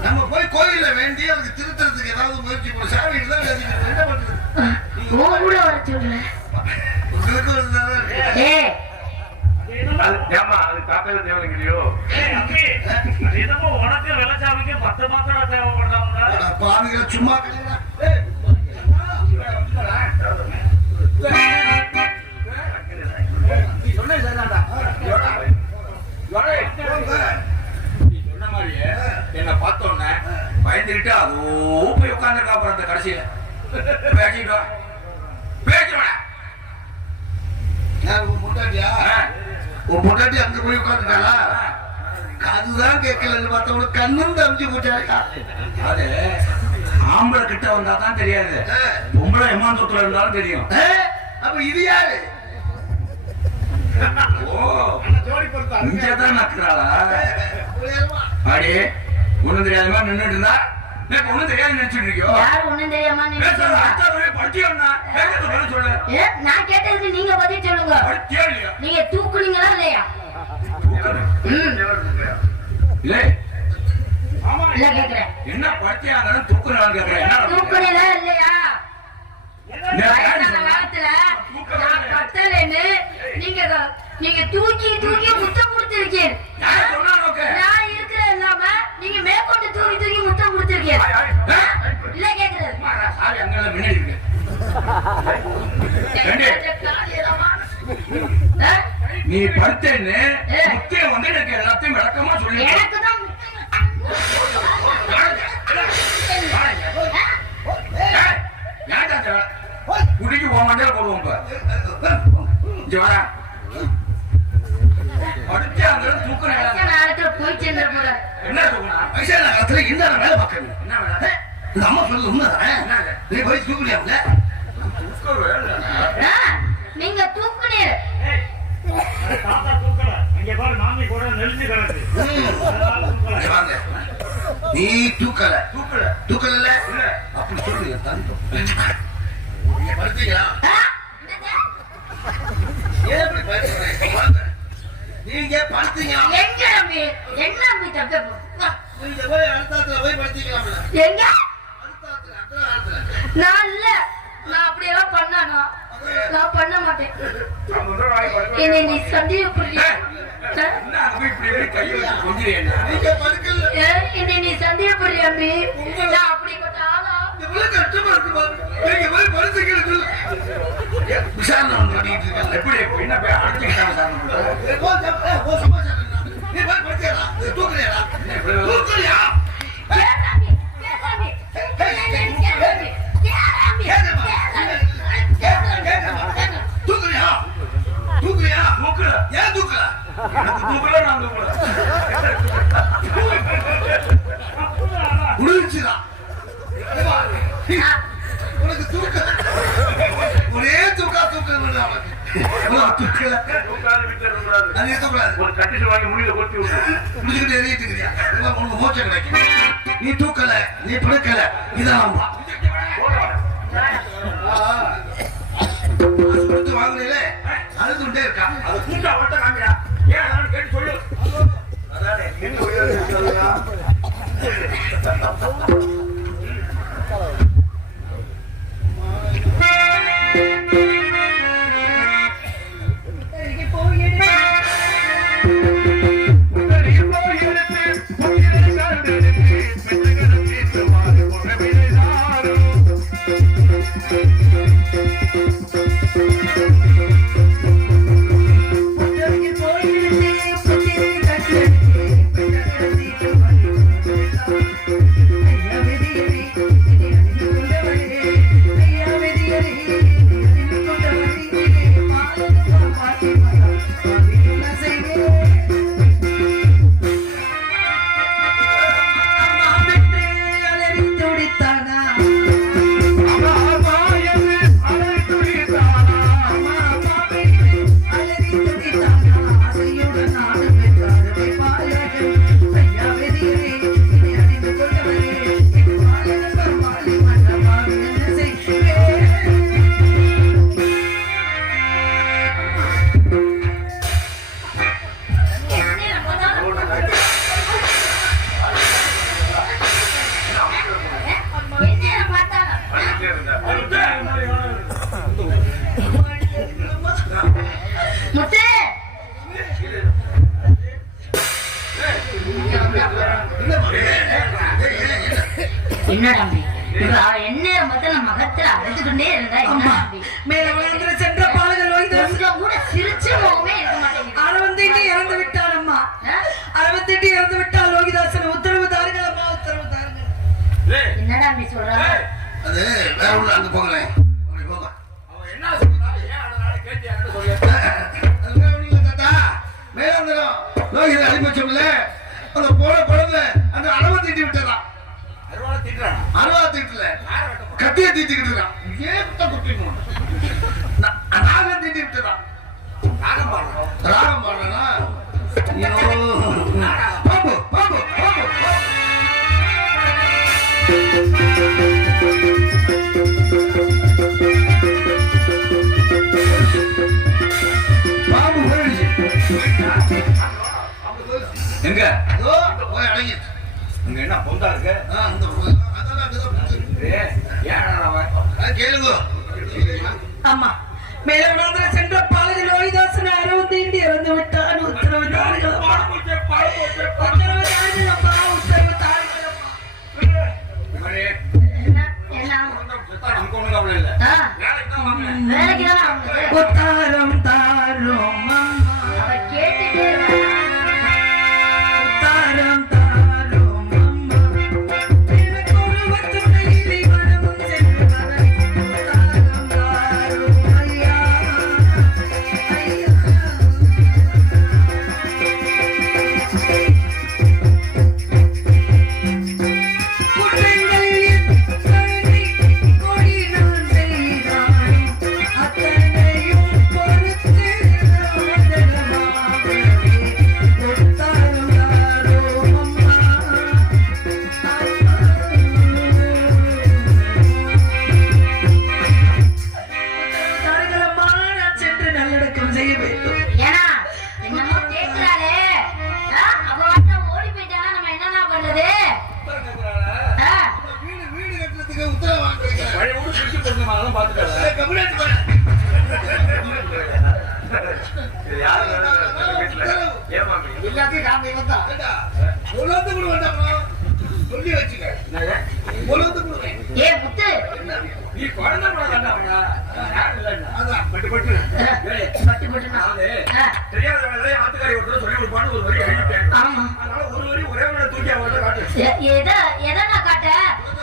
நம்ம போய் கோயில்ல வேண்டி அதுக்கு திருத்தறதுக்கு ஏதாவது முயற்சி பண்ண சாமி தான் என்ன பண்றது? கூட வர சொல்றேன். உங்களுக்கு ஒரு தான் இருக்கு. ஏய் ஏமா அது தாத்தாவே தேவைங்கிறியோ என்னமோ உனக்கு வெள்ளச்சாமிக்கு 10 மாத்திரம் தேவைப்படுறாங்க அட பாவிகளா, சும்மா கிடையாது. சொன்ன மாதிரியே என்ன பார்த்தோன்னே பயந்துகிட்டு அதோ போய் உட்கார்ந்துருக்கா. அப்புறம் அந்த கடைசியில பேசிடுவேன். உன் பொண்டாட்டியா? உன் பொண்டாட்டி அங்க போய் உட்காந்துட்டாளா? அதுதான் கேட்கல பார்த்தவங்க கண்ணும் தம்பிச்சு போட்டாக்கா. அது ஆம்பளை கிட்ட வந்தா தான் தெரியாது, பொம்பளை எமாந்தத்துல இருந்தாலும் தெரியும். அப்ப இது யாரு? ஓ, இங்கதான் நக்குறாளா? அடி ஒண்ணும் தெரியாத மாதிரி நின்றுட்டு இருந்தா ஒண்ணும் தெரியாது நினைச்சிட்டு இருக்கியோ? யார் ஒண்ணும் தெரியாம சொல்லு. நான் கேட்டதுக்கு நீங்க பதில் சொல்லுங்க. நீங்க தூக்குனீங்களா இல்லையா? இல்ல இல்ல கேக்குறேன். என்ன படுத்தியாங்கன்னு தூக்குறான்னு கேக்குறேன். தூக்குனீங்களா இல்லையா? வயசான காலத்துல நான் பத்தலைன்னு நீங்க தூக்கி தூக்கி முத்தம் கொடுத்திருக்கீங்க. நான் இருக்கிற இல்லாம நீங்க மேற்கொண்டு தூக்கி தூக்கி முத்தம் கொடுத்திருக்கீங்க. இல்ல கேக்குறது நீ படுத்தேன்னு முத்தைய வந்து எனக்கு எல்லாத்தையும் விளக்கமா சொல்லி எனக்குதான் குடிக்கு போக மாட்டேன் போடுவோம். போய் சென்ற போற என்ன தூக்குனா வயசான காலத்துல என்ன வேலை பார்க்கணும்? என்ன வேலை? இந்த அம்மா சொல்றது உண்மைதானே? நீ போய் தூக்குறியாங்க? நீங்க தூக்குனீர். தாத்தா தூக்கல இங்க பாரு, மாமி கூட நெளிஞ்சு கிடக்கு. வாங்க, நீ தூக்கல தூக்கல அப்படி சொல்லுங்க. தந்தோம் நீங்க படுத்தீங்களா? ஏன் இப்படி பேசுறீங்க? நீங்க படுத்தீங்களா? எங்க அம்மி? என்ன அம்மி தப்பே போ? நீங்க போய் அடுத்தாத்துல போய் படுத்தீங்களா? எங்க? அடுத்தாத்துல அடுத்த நான் இல்ல, நான் அப்படியெல்லாம் பண்ணானா? நான் பண்ண மாட்டேன். என்னை நீ சந்தேகப்படுறியா? நீங்க படுக்கல. என்னை நீ சந்தேகப்படுறியா அம்மி? நான் அப்படிப்பட்ட ஆளா? எவ்வளவு கஷ்டமா இருக்கு பாரு. நீங்க போய் படுத்தீங்க. விசாரணை பண்ணிட்டு இருக்காங்க. எப்படி என்ன போய் அடிச்சுக்கிட்டாங்க சார்? நீ போய் படுத்தியா? தூக்குறியா? தூக்குறியா? கேளாமி, கேளாமி, கேளாமி, தூக்குறியா? தூக்குறியா? தூக்கல. ஏன் தூக்கல? எனக்கு தூக்கல, நான் தூக்கல. முடிஞ்சுதான். உனக்கு தூக்க ஒரே தூக்கா தூக்கல் தூக்கல. தூக்காத வீட்டுல இருக்கக்கூடாது. அது இருக்கக்கூடாது. ஒரு கட்டிச்சு வாங்கி முடியல கொட்டி விட்டு முடிச்சுக்கிட்டு எறிட்டு இருக்கிறியா? உனக்கு மோட்சம் கிடைக்கும். நீ தூக்கல, நீ படுக்கல, இதான் வாங்குறீங்களே அழுதுண்டே இருக்கா? அது கூட்டா அவர்கிட்ட காமிடா. ஏன் அதான் கேட்டு சொல்லு. அதானே என்ன உயர்வு? என்னடா என்ன மொத்தம் நம்ம மகத்துல அழைச்சுக்கிட்டே இருந்தா அம்மா மேல வளர்ந்து சென்ற பாலகர் கொஞ்சம் கூட சிரிச்ச முகமே இருக்க மாட்டேங்குது. அரவந்தேட்டி இறந்து விட்டார் அம்மா. அரவந்தேட்டி இறந்து விட்டால் லோகிதாசன் உத்தரவு தாருங்கள் அம்மா, உத்தரவு தாருங்கள். என்னடா அப்படி சொல்றாங்க? அது வேற உள்ள அங்க போங்களேன். அப்படி போங்க. அவன் என்ன சொல்றான்? ஏன் அதனால கேட்டியான்னு சொல்லு. அது வேற ஒண்ணும் இல்ல தாத்தா. மேலாந்தரம் லோகித அடிபச்சோம்ல அந்த போன குழந்தை அந்த அளவை தீட்டி விட்டதான். அருவாளை திட்டுறான். அருவா தீட்டல கத்திய தீட்டிக்கிட்டு இருக்கான். ஏன் குத்த குத்திக்கணும்? நாகம் தீட்டி விட்டதான். ராகம் பாடுறான். ராகம் பாடுறா. ஐயோ பாபு பாபு பாபு பாபு எங்க அதோ போய் அடங்கிட்டு. அங்க என்ன பொந்தா இருக்கு? அந்த அதெல்லாம் அங்கதான் ஏன் அவன் அது கேளுங்க. அம்மா மேல வளர்ந்து சென்ற பாலகர் லோகிதாசன் அரவந்தேட்டி இறந்து விட்டான். உத்தரவு தாருங்கள் அம்மா. உத்தரவு தாருங்கள் அம்மா, உத்தரவு தாருங்கள் அம்மா. வேலைக்கு தானே அவங்க உத்தாரம் தாரும் அம்மா, அவ கேட்டுட்டே உத்தாரம் தாரும் அம்மா. எனக்கு ஒரு வத்துணையிலே மனமும் செல்வதை உத்தாரம் தாரும் ஐயா, ஐயா. குற்றங்கள் எத்தனை கோடி நான் செய்தாலும் அத்தனையும் பொறுத்து ஆதரவாகவே உத்தாரம் தாரும் அம்மா, தாருங்கள் அம்மா, நான் சென்று நல்லடக்கம் செய்ய வேண்டும். ஏன்னா என்னமோ கேட்கிறாளே, அவ வந்து ஓடி போயிட்டானா நம்ம என்னன்னா பண்றது? வீடு வீடு கட்டுறதுக்கு உத்தரவு வாங்குறீங்க. பழைய ஊரு பிடிச்சு போடுங்க அதெல்லாம் பாத்துக்காத. கம்யூனிட்டி பண்ண எல்லாத்தையும் காரணம் இவன் தான். உலகத்து கூட வேண்டாம் சொல்லி வச்சுக்க. உலகத்து கூட ஏ முத்து, நீ குழந்தை கூட தாண்டா அவனா. யாரும் இல்லைன்னா. அதான் பட்டு பட்டு. ஏய், பட்டு போட்டுனா அதாவது தெரியாத வேலையை ஆத்துக்காரி ஒருத்தர் சொல்லி கொடுப்பான்னு ஒரு வரி எழுதிட்டேன். ஆமா. அதனால ஒரு வரி ஒரே வரை தூக்கி அவங்கள்ட்ட காட்டு. எதை நான் காட்ட?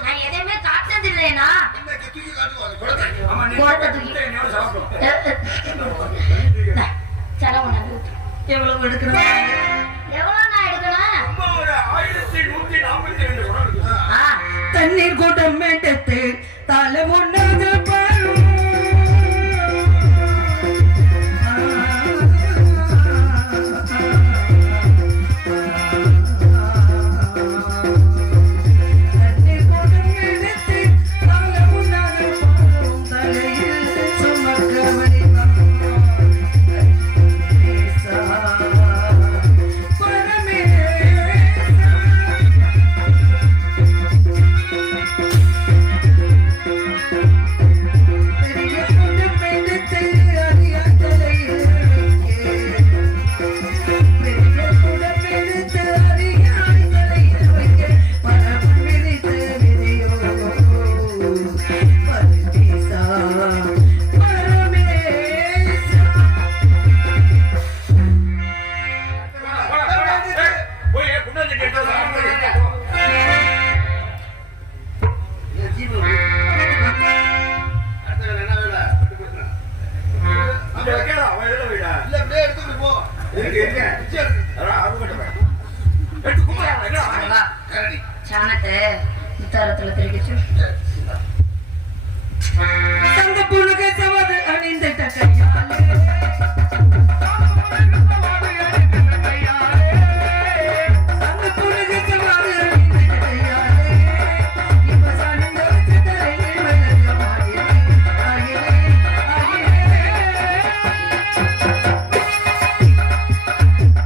நான் எதையுமே காட்டுறது இல்லைனா இன்னைக்கு தூக்கி காட்டுவாங்க குழந்தை. ஆமா, நீ குழந்தை தூக்கி. என்னோட சாப்பிடும். செலவு எவ்வளவு எடுக்கணும்? எவ்வளவு நான் எடுக்கணும்? ரொம்ப ஒரு 1142 குடம் இருக்கு. தண்ணீர் கூட்டம் எடுத்து தலை முன்னாது பாரு. தண்ணீர் கூட்டம் எடுத்து தலை முன்னாது பாரும், தலையில் சுமக்க வடிவம் பரமேசா. பெரிய கூட்டம் எடுத்து அறியாதலையில் வைக்க, பெரிய கூட்டம் எடுத்து அறியாதலையில் வைக்க, பரமன் விரித்த விதியோ பரமேசா, பரமேசா. போய் குண்டாஞ்சி கேட்டு இல்ல அப்படியே எடுத்துட்டு போ. கரடி. சாணத்தை முத்தாரத்துல தெரிவிச்சு தங்க புழுகை சவாது அணிந்திட்ட கையாலே, தங்க புழுகை சவாது அணிந்திட்ட கையாலே, இப்ப சாணிந்த வச்சு தரையில் விளக்கம் ஆகிலே, ஆகிலே, ஆகிலே.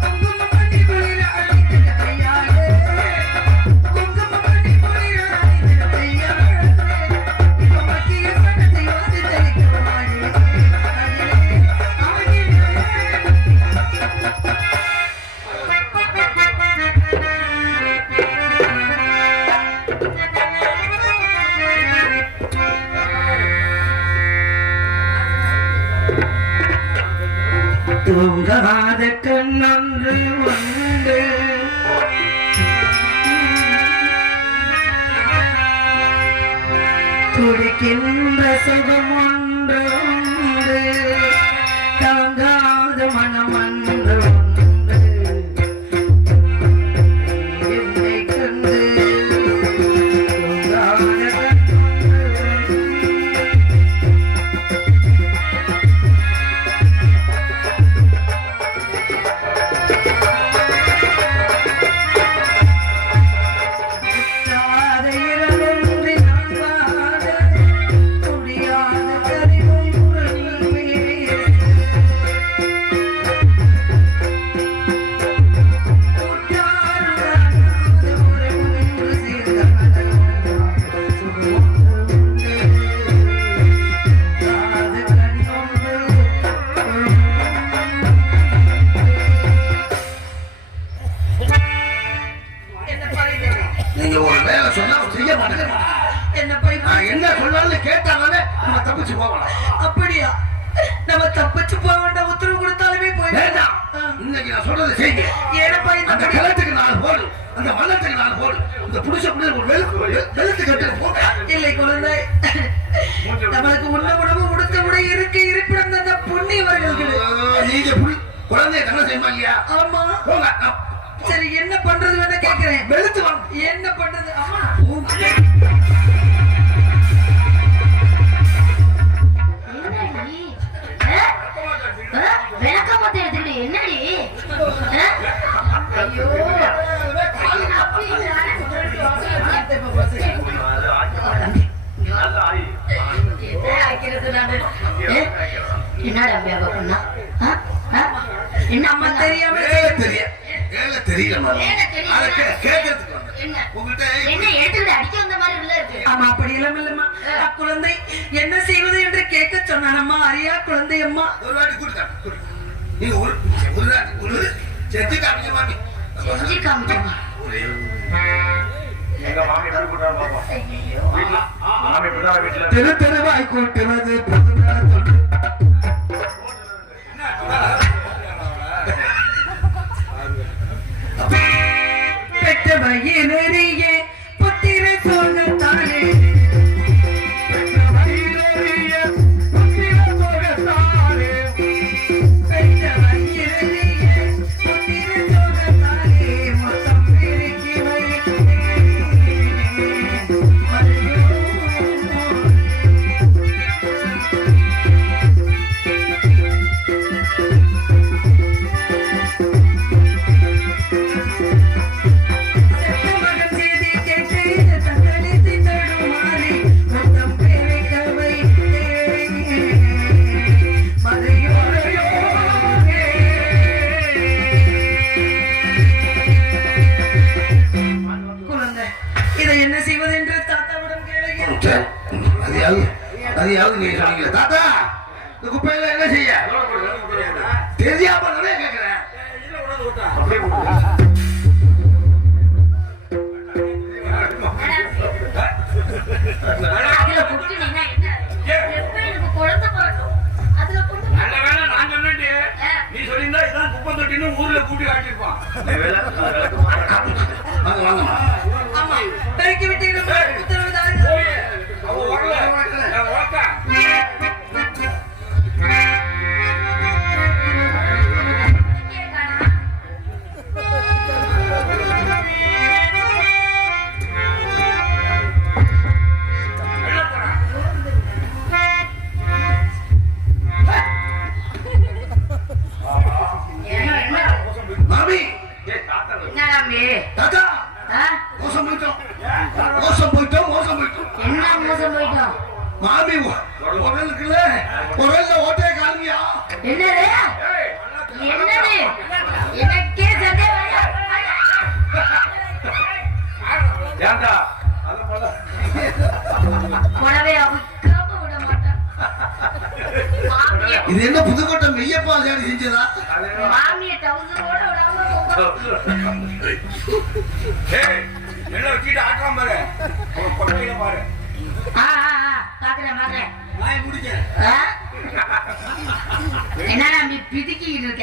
குங்குமமணி குளிர அணிந்திட்ட கையாலே, குங்குமமணி குளிர அணிந்திட்ட கையாலே, இப்ப மத்திய சனத்தை வந்து தெளிக்கிறோம் ஆகிலே, ஆகிலே, தூங்காத கண்ணொன்று உண்டு துடிக்கின்ற சுகம் ஒன்று உண்டு தாங்காத மனம் ஒன்று உண்டு என்னை கண்டு தூங்காத கண்ணொன்று முடியாத இரவொன்றி நான் வாழ முடியாத கரிவும் நீங்க ஒரு வேலை சொன்னா செய்ய மாட்டேங்க. என்ன போய் நான் என்ன சொன்னாலும் கேட்டாலே நம்ம தப்பிச்சு போகலாம். அப்படியா நம்ம தப்பிச்சு போக வேண்டாம் உத்தரவு கொடுத்தாலுமே போய் வேண்டாம். இன்னைக்கு நான் சொல்றதை செய்யுங்க. ஏனப்பா அந்த கிழத்துக்கு 4 போடு, அந்த வல்லத்துக்கு 4 போடு, இந்த புடிச்ச புடிச்ச ஒரு வெளுத்து கட்டு போடு. இல்லை குழந்தை நம்மளுக்கு உண்ண உணவு உடுத்த உடை இருக்க இருப்பிடம் அந்த புண்ணியவர்களுக்கு நீங்க குழந்தைய தானே செய்யுமா இல்லையா? ஆமா போங்க. சரி என்ன பண்றது வேணா கேக்குறேன் வெளுத்து வாங்க. என்ன பண்றது அம்மா என்னடி விளக்க மாட்டே எடுத்துக்கிட்டு என்னடி ஐயோ என்னடா பேபா பண்ணா என்ன நம்ம தெரியாம தெரியல என்ன எடுத்துக்கிட்டு அடிக்க வந்த மாதிரி உள்ள இருக்கு ஆமா அப்படி எல்லாம் இல்லம்மா குழந்தை என்ன செய்வது என்று கேட்க சொன்னானம்மா அறியா குழந்தை அம்மா ஒரு வாட்டி கொடுத்தா நீங்க ஒரு செஞ்சு காமிக்க மாட்டீங்க. செஞ்சு காமிச்சோமா எங்க மாமி எப்படி கூட்டாரு பாப்போம். வீட்டுல மாமி இப்படிதான் வீட்டுல தெரு தெருவாய் கூட்டுவது பொதுநல தொண்டு. பெற்ற வயிறறிய புத்திர சோகத்தாலே பெற்ற வயிறறிய புத்திர சோகத்தாலே மொத்தம் பெருக்கி வைத்தேன் மகன் செய்தி கேட்டு தத்தளித்து தடுமாறி மொத்தம் பெருக்க வைத்தேன் குழந்தை இதை என்ன செய்வது என்று தாத்தாவிடம் கேளுகிறேன் அதையாவது நீங்க சொன்னீங்க. தாத்தா இந்த குப்பையில என்ன செய்ய தெரியாம நிறைய கேட்கிறேன். அப்படியே அதுல குடுக்கீங்கன்னா என்ன எப்ப எனக்கு குழந்தை பிறக்கும் அதுல குடுக்க நல்ல வேளை நான் சொன்னேன்டி. நீ சொல்லியிருந்தா இதான் குப்பை தொட்டின்னு ஊர்ல கூட்டி காட்டியிருப்பான். வாங்க வாங்கம்மா. ஆமா பெருக்கி விட்டீர்கள் உத்தரவு தாருங்கள். அவ வரல. நான் ஓட்டா. மாமி என்னடா அம்பி? தாத்தா ஆ? மோசம் போயிட்டோம் மோசம் போயிட்டோம் மோசம் போயிட்டோம். என்ன மோசம் போயிட்டோம் மாமி உடலுக்குள்ள உடல்ல ஓட்டையை காமியா. என்னது என்னது எனக்கே சந்தேகம் ஏன்டா புடவை அவுக்காம விட மாட்டான் இது என்ன புதுக்கோட்டை மெய்யப்பா சேடி செஞ்சதா? மாமியை டவுசரோட விடாம என்ன வச்சுட்டு ஆட்டலாம் பாரு. அவன் பக்கத்துல பாரு. பாக்குறேன் பாக்குறேன் வாய் முடிக்க என்னடா அம்பி பிதுக்கிட்டு இருக்க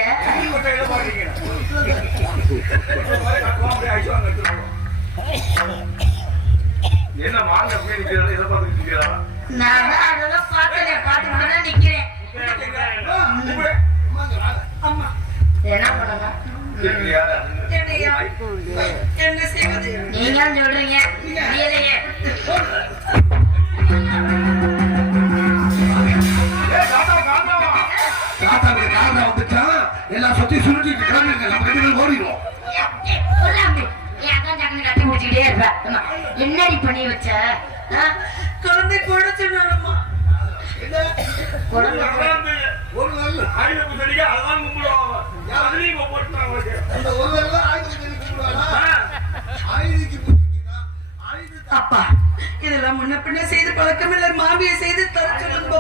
என்னையா என்ன செய்வது? நீங்க சொல்றீங்க இல்லையே. தாத்தாவுக்கு காரணம் வந்துட்டான் எல்லாம் சுத்தி சுருட்டிட்டு கிளம்புங்க நம்ம 2 பேரும் ஓடிடுவோம். கட்டி முடிச்சுக்கிட்டே இருப்ப. என்னடி பண்ணி வச்ச? குழந்தை போட சொன்னாரம்மா. ஒரு நாள் ஆயுத பூஜைக்கு அதான் கும்பிடுவாங்க. அதுலயும் போட்டுறாங்க. அந்த ஒரு நாள் தான் ஆயுத பூஜைக்கு கும்பிடுவாங்க. ஆயுதக்கு பூஜைக்கு ஆயுத அப்பா இதெல்லாம் முன்ன பின்ன செய்து பழக்கம் இல்லை. மாமியை செய்து தர சொல்லுங்க.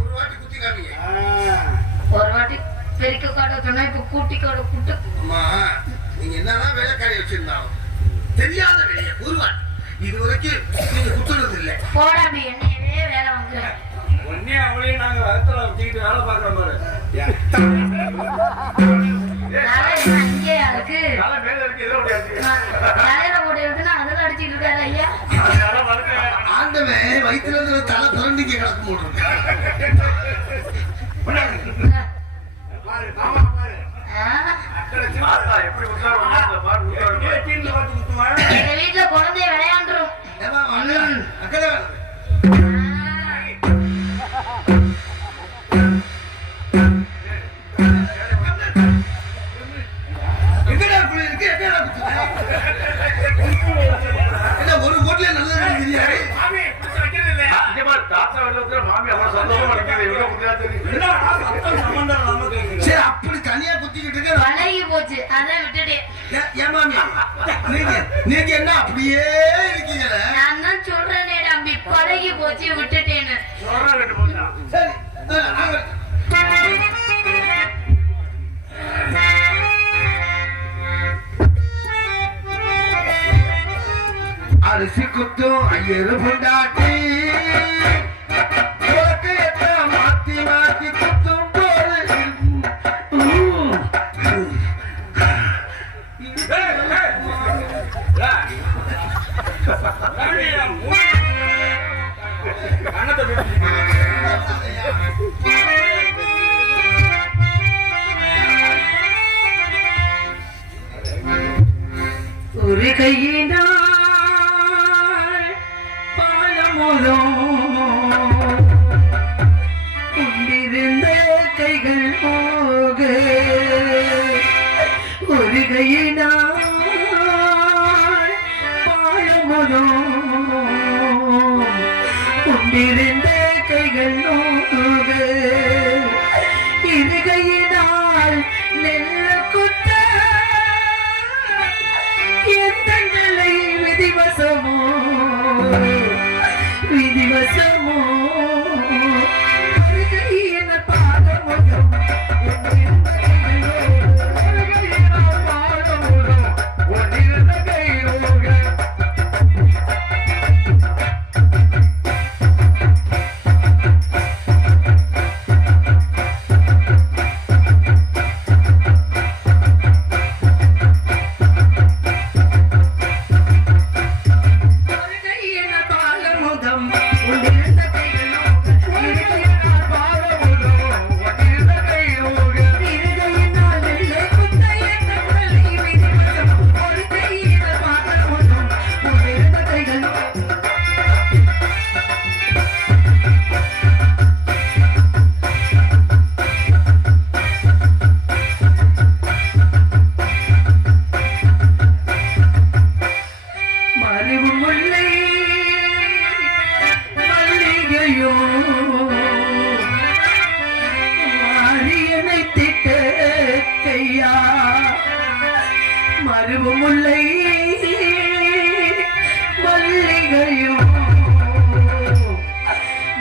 ஒரு வாட்டி குத்தி காமிங்க. ஒரு வாட்டி பெருக்க காட்ட சொன்னா இப்ப கூட்டி காட கூட்டு. அம்மா நீங்க என்னதான் வேலைக்காரி வச்சிருந்தாலும் தெரியாத வேலையை ஒரு வாட்டி இது வரைக்கும் நீங்க குத்துறது இல்லை. போடாம என்னையவே வேலை வாங்குறேன். ஒன்னே அவளையும் நாங்க வளர்த்துல வச்சுக்கிட்டு வேலை பார்க்குற மாதிரி இங்கே அதுக்கு தலையில போட்டு இருக்குன்னா அதெல்லாம் அடிச்சிட்டு இருக்காரு ஐயா. ஆண்டவன் வயிற்றுல இருந்து தலை பிறண்டிக்க கிடக்கு போட்டு எங்க வீட்டுல குழந்தைய விளையாண்டுரும். அக்கறை ஒரு கோட்ல நல்லது தெரியாது. சரி அப்படி தனியா குத்திக்கிட்டு பழகி போச்சு அதான் விட்டுட்டேன். ஏன் மாமி நீங்க என்ன அப்படியே இருக்கீங்களே? நான் தான் சொல்றேனே தம்பி பழகி போச்சு விட்டுட்டேன்னு. சரி அரிசி குத்தும் ஐயரு பொண்டாட்டி மாத்தி மாத்தி குத்தும் போது ஒரு கையினால் பாலமுதம் கொண்டிருந்த கைகள் போக ஒரு கையினால் பாலமுதம் கொண்டிருந்த கைகள் போக இரு கையினால் நெல்ல குத்த எந்தங்களை விதிவசமோ விதிவசமோ என பாதமுகம் மருவமுல்லை மல்லிகையும்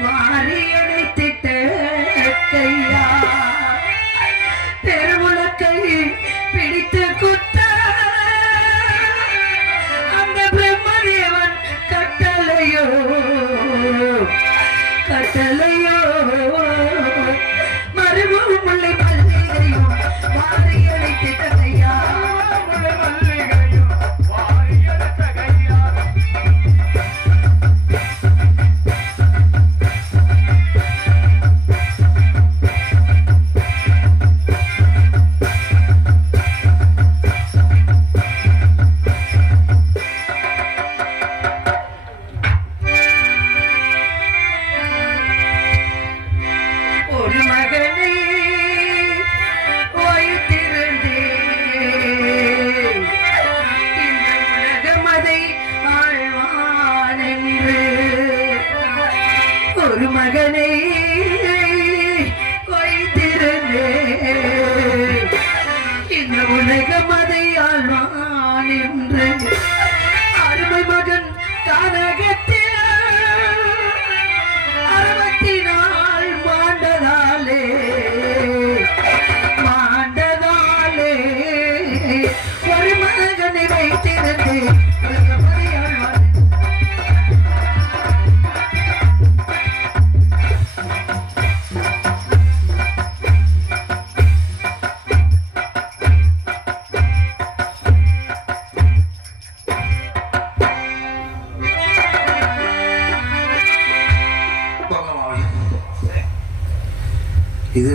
மாரியடைத்திட்ட கையா தெருமுழக்கை பிடித்து குத்த அந்த பிரம்மதேவன் கட்டளையோ கட்டளையோ மருவமுல்லை மல்லிகையும் மாரியடைத்திட்ட கையா மல்லிகையும்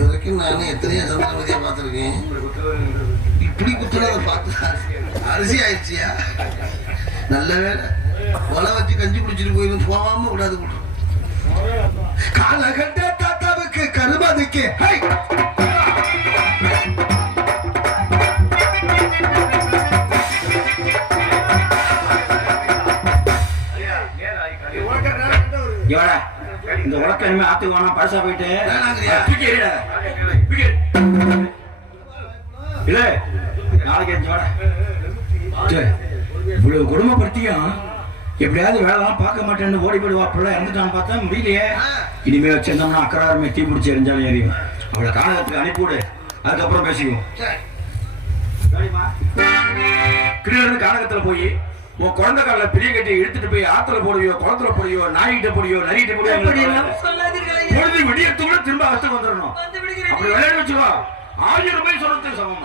வரைக்கும் நானும் எத்தனையோ சந்திரமதியா பார்த்துருக்கேன். இப்படி குத்துறத பார்த்து அரிசி ஆயிடுச்சியா? நல்ல வேலை வலை வச்சு கஞ்சி குடிச்சிட்டு போயிடும், போகாம கூடாது. காலகட்ட தாத்தாவுக்கு கருமதிக்கு இந்த உலக்க இனிமே ஆத்துக்கு வேணா பழசா போயிட்டு இல்ல நாளைக்கு இவ்வளவு குடும்பப்படுத்தியும் எப்படியாவது வேலைலாம் பார்க்க மாட்டேன்னு ஓடி போயிடுவா. பிள்ளை இறந்துட்டான்னு பார்த்தா முடியலையே. இனிமே வச்சிருந்தோம்னா அக்கறாருமே தீ பிடிச்சி எரிஞ்சாலும் எரியும். அவளை காலகத்துக்கு அனுப்பிவிடு, அதுக்கப்புறம் பேசிக்குவோம். கிருஷ்ணன் காலகத்துல போய் உன் குழந்தை காலில் பெரிய கட்டி எடுத்துட்டு போய் ஆத்துல போடுவியோ, குளத்துல போடுவியோ, நாய்கிட்ட போடுவியோ, நரிகிட்ட போடுவியோ, பொழுது விடியத்துக்குள்ள திரும்ப அகத்துக்கு வந்துடணும். அப்படி விளையாடி வச்சுக்கோ, 1000 ரூபாய் சொல்றதுக்கு சமம்.